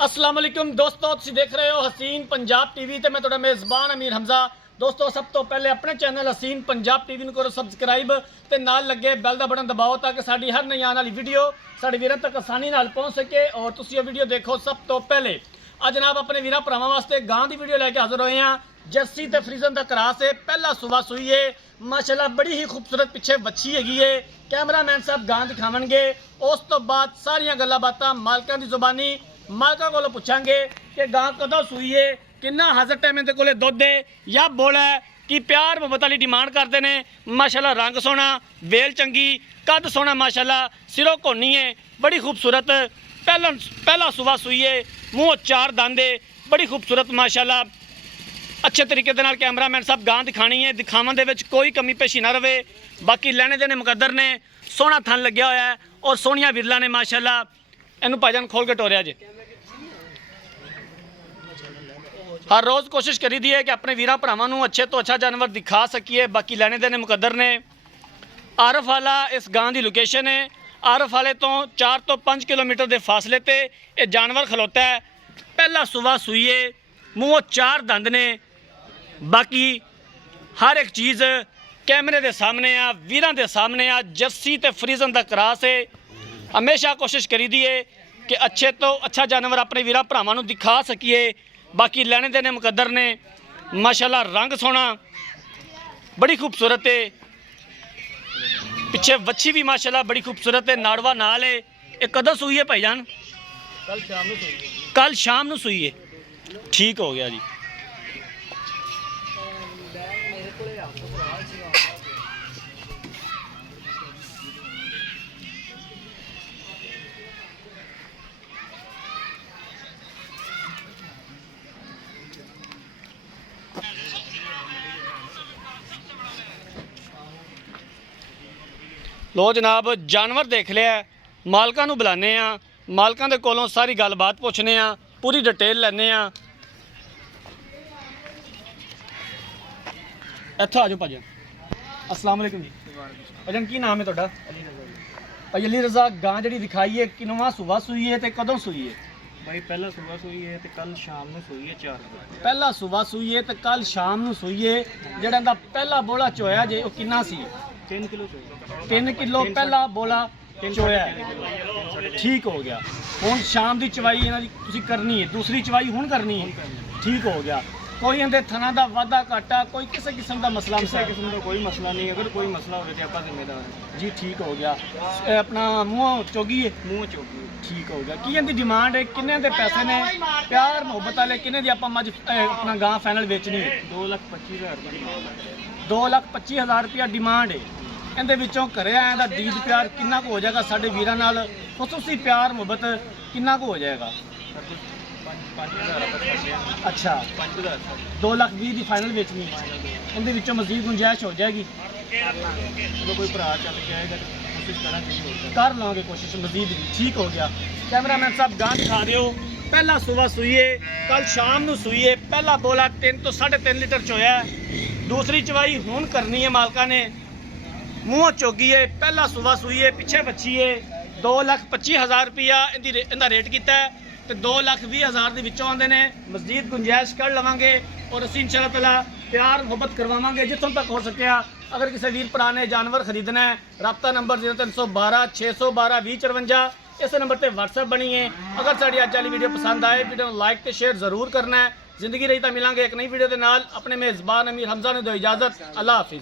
अस्सलाम वालेकुम दोस्तों, तुसीं देख रहे हो हसीन पंजाब टीवी ते मैं तुहाडा मेज़बान अमीर हमजा। दोस्तों, सब तो पहले अपने चैनल हसीन पंजाब टीवी नूं करो सबसक्राइब ते नाल लगे बैल दा बटन दबाओ ताकि साडी हर नई आने वाली वीडियो साडे वीरां तक आसानी नाल पहुंच सके और तुसीं ये वीडियो देखो सब तो पहले। अज जनाब अपने वीरां भरावां वास्ते गां दी वीडियो लैके हाज़र होए हैं। जर्सी ते फ्रीजन दा क्रॉस है, पहला सुबह सूई है माशाल्लाह, बड़ी ही खूबसूरत पिछे बच्ची हैगी है। कैमरामैन साहब गां दिखावणगे, उस तो बाद सारियां गल्लां बातां मालकां दी ज़ुबानी मालका को पूछांगे कि गां कदों सूई है, किन्ना हाजर टाइम इहदे कोले दुध है या बोला है, कि प्यार मुहब्बत वाली डिमांड करते हैं। माशाल्लाह रंग सोना, वेल चंगी, कद सोना माशाल्लाह, सिरों कोनी है, बड़ी खूबसूरत। पहला सुबह सूई है, मूँह चार दंद है, बड़ी खूबसूरत माशाल्लाह। अच्छे तरीके दे नाल कैमरामैन साहब गां दिखानी है, दिखावन दे विच कोई कमी पेशी ना रवे। बाकी लैने देने मुकद्दर ने, सोहना थन लग्या होया है और सोहनिया विरला ने माशाल्लाह। इनू भाईजान खोल के टोरिया जे। हर रोज़ कोशिश करी दी है कि अपने वीरां भरावां नूं अच्छे तो अच्छा जानवर दिखा सकीए। बाकी लैने देने मुकद्दर ने। आरफ वाला इस गां की लोकेशन है। आरफ वाले तो 4 तो 5 किलोमीटर के फासले ते ये जानवर खलोता है। पहला सुबह सूई है, मूँह चार दंद ने। बाकी हर एक चीज़ कैमरे के सामने आ, वीरां के सामने आ। जर्सी ते फ्रीजन का क्रॉस है। हमेशा कोशिश करी दी है कि अच्छे तो अच्छा जानवर अपने वीरां भरावां नूं दिखा सकीए। बाकी लैने देने मुकद्दर ने माशाल्लाह, रंग सोना, बड़ी खूबसूरत है। पिछे वच्छी भी माशाल्लाह बड़ी खूबसूरत है, नाड़वा नाल है। ये कदों सूई है भाईजान? कल शाम नूं सूई है। ठीक हो गया जी। लो जनाब, जानवर देख लिया, मालकां नूं बुलाने आ, मालकां दे कोलों सारी गलबात पुछने आ, पूरी डिटेल लैने आ। इत्थों आ जाओ भाजन। अस्सलाम वालेकुम जी। भाजन की नाम है तुहाडा? भाई अली रज़ा, गां जिहड़ी दिखाई है किनवां सुबह सूई है ते कदों सूई है? भाई पहला सुबह सूई है तो कल शाम में सूई है 4 बजे। पहला सुबह सूई है तो कल शाम नूं सूई है। जिहड़ा इहदा पहला बोला चोया जे वो किन्ना सी? 3 किलो 3 किलो पहला बोला चोया है। ठीक हो गया। हुण शाम की चवाई इन्हां दी तुसीं करनी है, दूसरी चवाई हुण करनी है। ठीक हो गया। कोई इहदे थना दा वाधा घाटा, कोई किसी किस्म का मसला किसी किस्म का कोई मसला नहीं। अगर कोई मसला हो तो आप जिम्मेदार हैं जी। ठीक हो गया। अपना मूँह चोगी है? मूँह चौकी। ठीक हो गया। की इहदी डिमांड है, किन्ने दे पैसे ने? प्यार मुहब्बत वाले किन्ने दी आपां मज अपना गां फाइनल बेचनी है? 2,25,000 2,25,000 रुपया डिमांड है। इहदे विचों घरे आया दा दीद प्यार किन्ना को हो जाएगा? साडे वीरां नाल खुसूसी प्यार मुहब्बत किन्ना को हो जाएगा? 5,000। अच्छा, 5,000 2,20,000 की फाइनल बेचनी है। इहदे विचों मजीद गुंजाइश हो जाएगी? तो कोई भरा चल के आएगा तो कोशिश करा कर लाँगे कोशिश मजीद भी। ठीक हो गया। कैमरामैन साहब गां दिखा दिओ। पहला सुबह सूई है, कल शाम नूं सूई है। पहला बोला 3 तो 3.5 लीटर चोया है। दूसरी चवाई हुण करनी है मालका ने। मूँह चोगी है। पहला सुबह सूई है, पिछे बच्ची है। 2,25,000 रुपया इहदा रेट किया है तो 2,20,000 के विचों आते हैं। मजीद गुंजाइश कर लवांगे और असीं इंशाअल्लाह ताला प्यार मुहब्बत करवावांगे जितों तक हो सकिया। अगर किसी वीर भरा ने जानवर खरीदना है, रब्ता नंबर 0312 612 2054 इस नंबर पर व्हाट्सएप बनी है। अगर साड़ी अज वाली वीडियो पसंद आए, वीडियो लाइक तो शेयर जरूर करना है। जिंदगी रही तो मिलांगे एक नई वीडियो के नाल। अपने मेज़बान अमीर हमजा ने दो इजाज़त। अल्लाह हाफिज़।